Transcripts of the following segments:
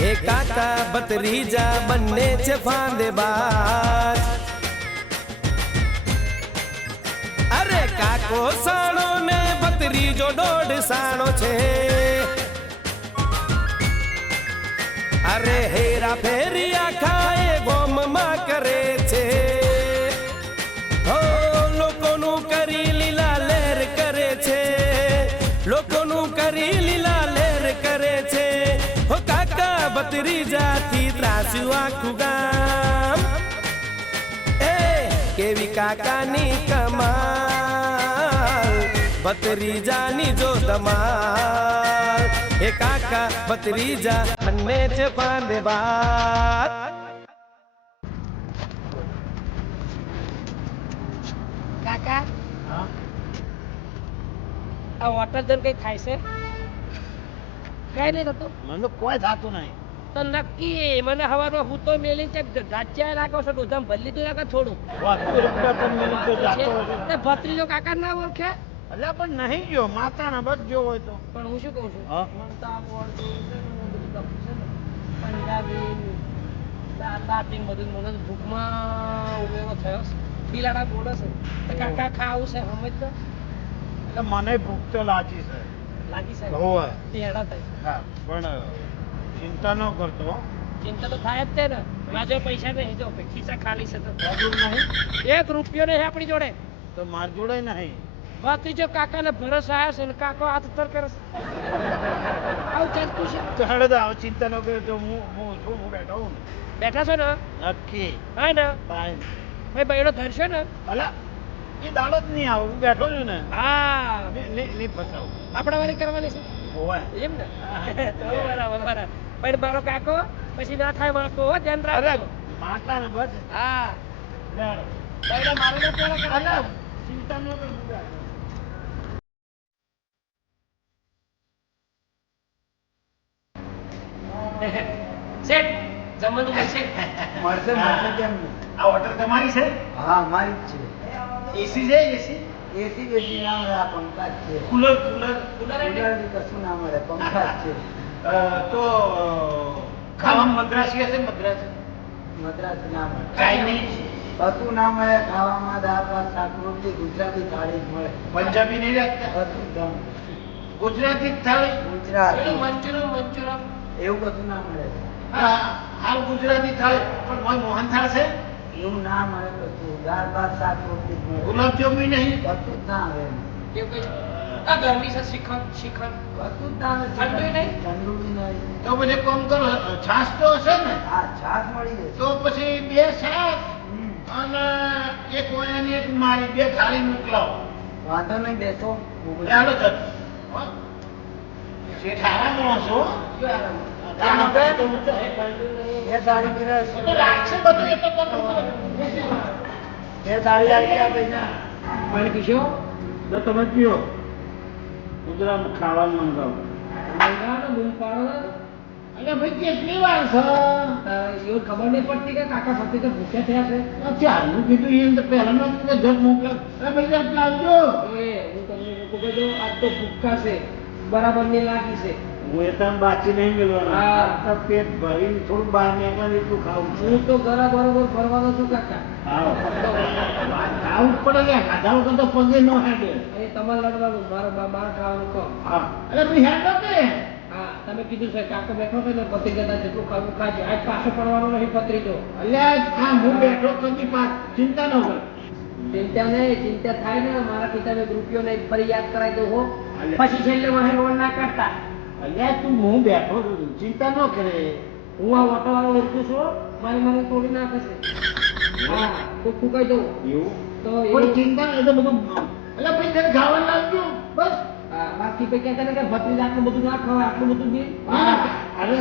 હે કાકા ભત્રીજા બંને છે ફાંદેબાજ. અરે કાકો સાણો ને ભત્રીજો દોઢ સાણો છે. અરે હેરા ફેરી આખા એ ગોમમાં કરે છે. હો લોકોનું કરી લીલા લેર કરે છે. લોકોનું કરી લીલા લેર કરે છે. હો કાકા ભત્રીજાથી ત્રાસ્યું આખું ગામ. એ કેવી કાકાની કમાલ, ભત્રીજાની જો ધમાલ. એ કાકા ભત્રીજા બંને છે ફાંદેબાજ. કાકા આ વોટર જન કઈ થાય છે? કઈ નહીં થતું. મને તો કોઈ થતું નહીં. તો નક્કી મને હવારમાં હું તો મેલી છે ગાંઠિયા રાખો છો દૂધમ ભલી તો રાખો થોડું. ભત્રીજો કાકા ના ઓળખે એટલે પણ નહીં જો માતાના બસ જો હોય તો. પણ હું શું કહું છું હા? મને તો આ આવડતું બધું ગમતું છે ને પંજાબી દાંતી બધું મને તો ભૂખમાં ઉમેરો થયો છે. બિલાડા બોલે છે તો કાકા ખાવું છે સમજ તો એટલે મને ભૂખ તો લાગી છે. લાગી છે હોય. હેડા થાય. હા પણ ચિંતા ન કરતો. ચિંતા તો થાય જ છે ને. મારા પૈસા નહીં જો ખિસ્સા ખાલી છે તો જરૂર નહીં. 1 રૂપિયો નહીં આપણી જોડે. તો માર જોડે નહીં. ભત્રીજો કાકાને ભરોસો આવ્યો છે ને કાકો હાથ ઉપર કરે છે. આવું ચાલતું છે. તો હેડે તો હવે ચિંતા ન કરે તો હું બેઠો હું ને. બેઠા છો ને નક્કી. હા ને ફાઈન. ભાઈ બૈડો ધરશો ને. અલા એ દાડો જ નહીં આવું હું બેઠો છું ને. હા નહીં ફસાવું. આપણા વાળી કરવાની છે હોય. એમ ને તો બરાબર બરાબર. પણ મારો કાકો પછી ના થાય મારો ધ્યાન અરે રાખો. માતાને બસ. હા બેઠો. બૈડો મારો ને પેલો કરે. અલા ચિંતા ન કર હું બેઠો. શેઠ જમવાનું મળશે. મળશે મળશે કેમ નહીં? આ હોટલ તમારી છે? હા અમારી જ એસી છે એસી? છે એસી બેસી ના મળે આ પંખા જ છે. કુલર કુલર કુલર કુલર બી કશું ના મળે પંખા જ છે. તો ખાવામાં મદ્રાસી હશે મદ્રાસી મદ્રાસ ના મળે ચાઇનીઝ બધું ના મળે ખાવામાં દાળ ભાત શાક રોટલી ગુજરાતી થાળી જ મળે પંજાબી નહીં રાખતા બધું જ મળે. ગુજરાતી જ થાળી ગુજરાતી મંચુરમ મંચુરમ એવું બધું ના મળે હા હાલ ગુજરાતી થાળી પણ કોઈ મોહન થાળ છે એવું ના મળે બધું દાળ ભાત શાક રોટલી જ મળે ગુલાબજાંબુ નહીં બધું જ ના આવે કેવું કઈ આ ગરમી છે શ્રીખંડ શ્રીખંડ બધું જ ના આવે ઠંડુ નહીં? ઠંડુ બી નહીં તો પછી કોમ કરો છાશ તો હશે ને હા છાશ મળી જશે તો પછી 2 છાશ હમ. અને એક વાયાની એક મારી 2 થાળી મોકલાવો વાંધો નહીં બેસો ચાલો ચાલો શેઠ આરામ છો બે સાડી પીરસ તો રાખશે બધું એ તો કરવું બે સાડી રાખી આ પૈસા પાણી પીશો તો તમે કયો ગુજરાત ખાવાનું મંગાવો મંગાવો બૂમ પાડો અરે ભાઈ કેટલી વાર છે એવું ખબર નહીં પડતી કે કાકા ભત્રી તો ભૂખ્યા થયા છે. ચાલુ કીધું એ તો પહેલાનો જગ મોકલે ભાઈ જગ લાવજો ઓએ હું તમને લોકો કહી દઉં આજ તો ભૂખ્યા છે બરાબર ની લાગી છે. હું એ તમે બાચી નહીં મેળવાનો હા. આ પેટ ભરીને થોડું બહાર નીકળે એટલું ખાવું છે હું તો ઘરા બરોબર ફરવાનો છું કાકા. ખાવું જ પડે લે ખાધા વગર તો પગે ન હેડે એ તમારે લડવાનું મારો બાર ખાવાનું કહો. હા અરે ભાઈ હેડો કે હા તમે કીધું છે કાકો બેઠો છે ને પતિ જતા જેટલું ખાવું ખાજે આજ પાછો પડવાનો નહીં પત્રીજો. અલ્યા આ હું બેઠો કદી પાસ ચિંતા ન કર ચિંતા નહીં ચિંતા થાય ને મારા પિતાને રૂપિયો નહીં ફરી યાદ કરાવી દઉં હો અલ્યા. પછી છેલ્લે મને રોડ ના કરતા. અલ્યા તું હું બેઠો છું ચિંતા ન કરે હું આ ઓટો વાળો ઓળખું છું મારી મને તોડી નાખે છે. હા તો ફૂંકાઈ દઉં એવું તો કોઈ એવું ચિંતા એ તો બધું અલ્યા ભાઈ તને ખાવા લાવજો બસ હા, બાકી ભાઈ કહેતા ને કે ભત્રીજ આટલું બધું ના ખવાય આટલું બધું બી અરે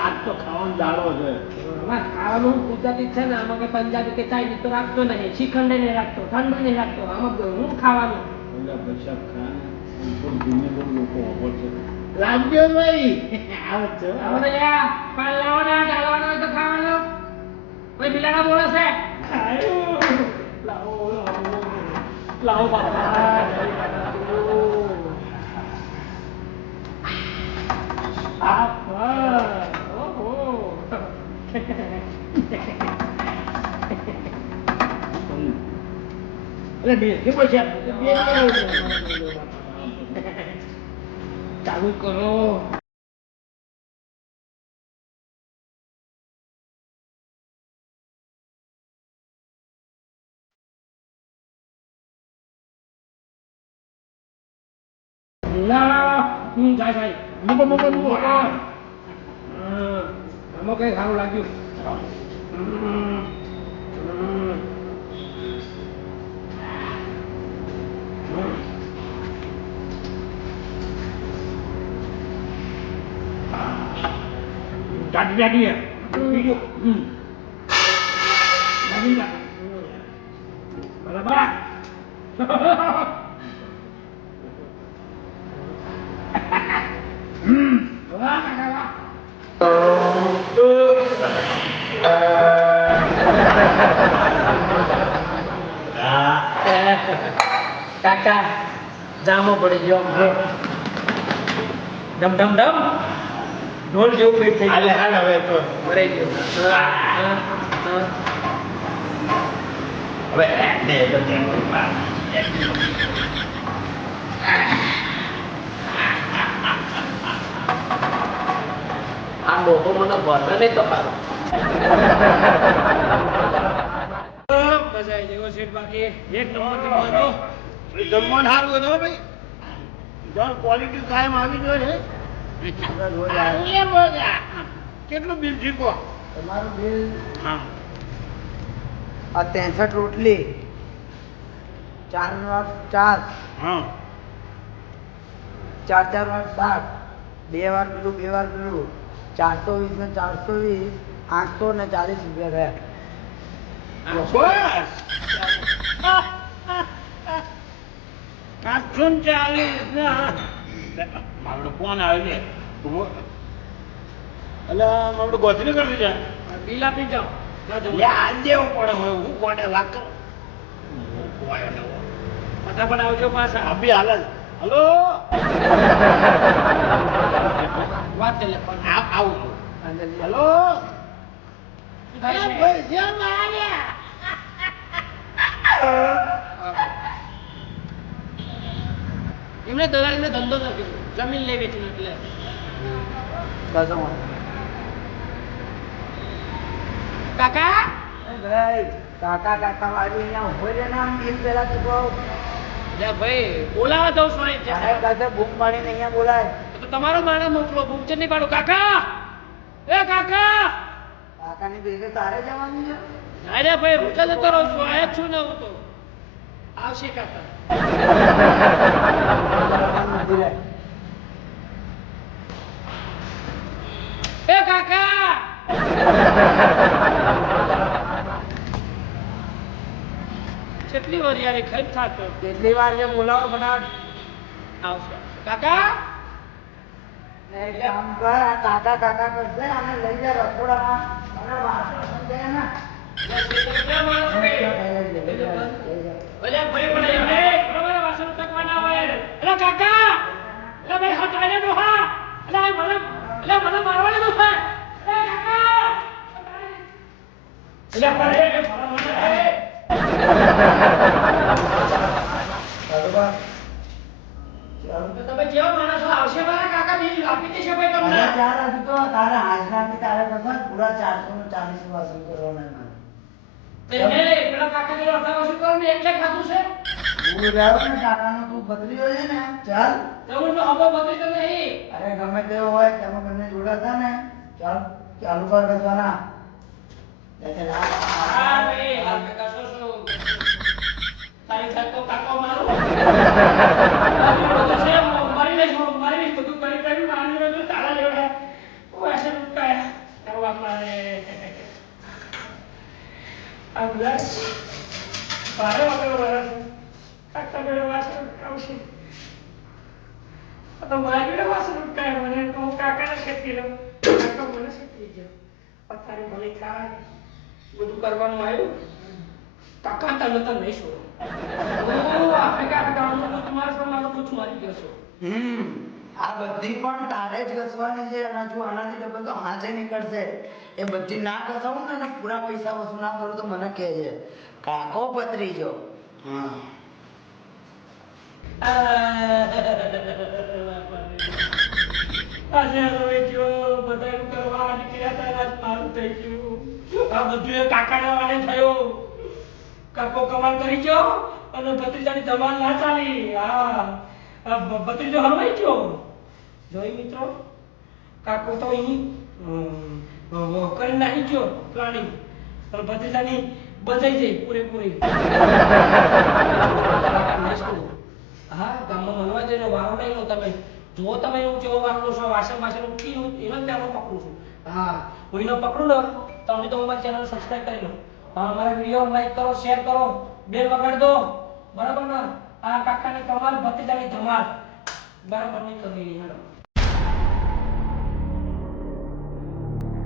આજ તો ખાવાનો દાડો છે આમાં ખાવાનું ગુજરાતી જ છે ને આમાં કઈ પંજાબી કે ચાઇનીઝ તો રાખતો નહીં શ્રીખંડ નહીં રાખતો ઠંડુ નહીં રાખતો આમાં હું ખાવાનું અલ્યા પૈસા ખાન ધીમે ધીમે લોકો ઓફર છે લાવજો ભાઈ આવે છે આવો ને યાર પણ લાવો ને ડાલવાનો હોય તો ખાવાનો કોઈ બિલાડા બોલે છે લાવો લાવો બાપા આ એટલે બે કે પછી બે ચાલુ કરો. ના જાય જાય મૂકો મૂકો મૂકો આમાં કઈ સારું લાગ્યું. ચાટી ચાટી બીજું બરાબર. વાહ કાકા વાહ. કાકા જામો પડી ગયો. ડમ ડમ ડમ ઢોલ જેવું પેટ થઈ હાલે હાલ હવે તો ભરાઈ ગયો. હવે ને તો આ ડોકો મને ભરે નહીં તો સારું. મજા આવી જેવો છે બાકી એક નંબર જમવાનો. જમવાનું સારું હતું હો ભાઈ જો ક્વોલિટી કાયમ આવી જોઈએ ને કેટલું બિલ શીખો તમારું બિલ હા આ 63 રોટલી 4 વાર 4 હા 4 વાર 7 2 વાર પેલું 2 વાર પેલું 420 ને 420 840 રૂપિયા થયા. બસ 840 મારો ફોન આવે છે એટલે મારું ગોતરી કરી છે બિલ આપી જાઓ. આ દેવું પડે હવે હું કોને વાત કરું ફટાફટ આવજો પાછા. અભી હાલ જ હલો વાત કરી લે પણ. આવું હલો એમને દલાલીને ધંધો નથી, જમીન લઈ વેચી એટલે. કશો વાંધો કાકા નહીં. ભાઈ કાકા કાકા વાળી અહીંયા ઉભો રહે ને આમ બિલ પહેલા ચૂકવાઓ. લે ભાઈ બોલાવા દઉં છું અહીં. સાહેબ પાસે બૂમ પાડીને અહીંયા બોલાય. તો તમારો માણસ મોકલો, ભૂમચંદ નહીં પાડું. કાકા એ કાકા કાકાની ભેગે તારે જવાનું છે. અરે ભાઈ રૂચા જતો રહું છું, આયા જ છું ને હું તો. આવશે કાકા. ઊભી રહે. એ કાકા કેટલી વાર યાર ખરીદ થાતો. કેટલી વાર છે બોલાવો ફટાફટ. આવશે કાકા. ને એક કામ કર આ કાકા કાકા કરશે અને લઈ જા રસોડામાં અને વાસણ સંજાય ને. અલ્યા ભાઈ પણ એમને બરાબર વાસણ ઉટકવાના હોય. અલ્યા કાકા અલ્યા ભાઈ હટાઈને દો હા. અલ્યા મને મારવાને દો હા. અલ્યા કાકા અલ્યા બરોબર. તો તમે કેવા માણસો આવશે મારા કાકા બીજું આપી દેશે ભાઈ તમને. અને ચાર હજુ તો તારે હાજરાથી તારે ખબર પૂરા 440 વાસણ કરવાના. એને પેલા કાકા ને અડધા વસૂલ કરો ને એટલે ખાધું છે. હું રહ્યો ને કાકાનો તું બદલ્યો છે ને ચાલ. એવું તો હમો બદલી તો નહીં. અરે ગમે તેવો હોય તમે બંને જોડા હતા ને ચાલ ચાલુ કર કરવાના. હા ભાઈ આ કાકા શું તારી જાત તો કાકો મારું. બધું છે મારી લઈશ બધું કરી મારી બધું તારા લેવડે વાસણ ઉટકાયા કરવા મારે. આ બધા બારે વગર વરસ કાકા બેડો વાસણ ઉટકાવશે. તો મારી બેડો વાસણ ઉટકાયા મને તો હું કાકાને શેકી લઉં. કાકા મને શેકી ગયો. તારી ભલે થાય બધું કરવાનું આવ્યું. કાકા તમે તો નહીં છોડો. આફ્રિકા ગામમાં તમારા પર મારો પૂછ મારી ગયો છો. આ બધી પણ તારે જ ઘસવાની છે અને જો આનાથી ડબલ તો હાથે નીકળશે. એ બધી ના ઘસાવું ને પૂરા પૈસા વસૂલ ના કરું તો મને કહેજે કાકો પતરી જો. હા આજે હવે જો બધાનું કરવા નીકળ્યા હતા રાત મારું થઈ ગયું. આ બધું એ કાકાના વાળે થયો. કાકો કમાલ કરી ગયો અને ભત્રીજાની ધમાલ ના ચાલી. હા આ ભત્રીજો હલવાઈ ગયો. જોઈ મિત્રો, કાકો તો અહીં કરી નાખી ગયો પ્લાનિંગ. અને ભત્રીજાની બજાઈ જઈ પૂરેપૂરી. હા, ગામમાં મળવા જઈને વારો નહીં લો તમે. જો તમે હું જેવો વાગલો છો, વાસણ વાસણ ઉઠી એનો જ ત્યાં પકડું છું. હા, હું એનો પકડું ને તમને તો અમારી ચેનલ સબસ્ક્રાઈબ કરી લો. હા, અમારા વિડીયો લાઈક કરો, શેર કરો, બેલ વગાડી દો. બરાબર ને? આ કાકાની કમાલ, ભત્રીજાની ધમાલ. બરાબર નહીં કરવી.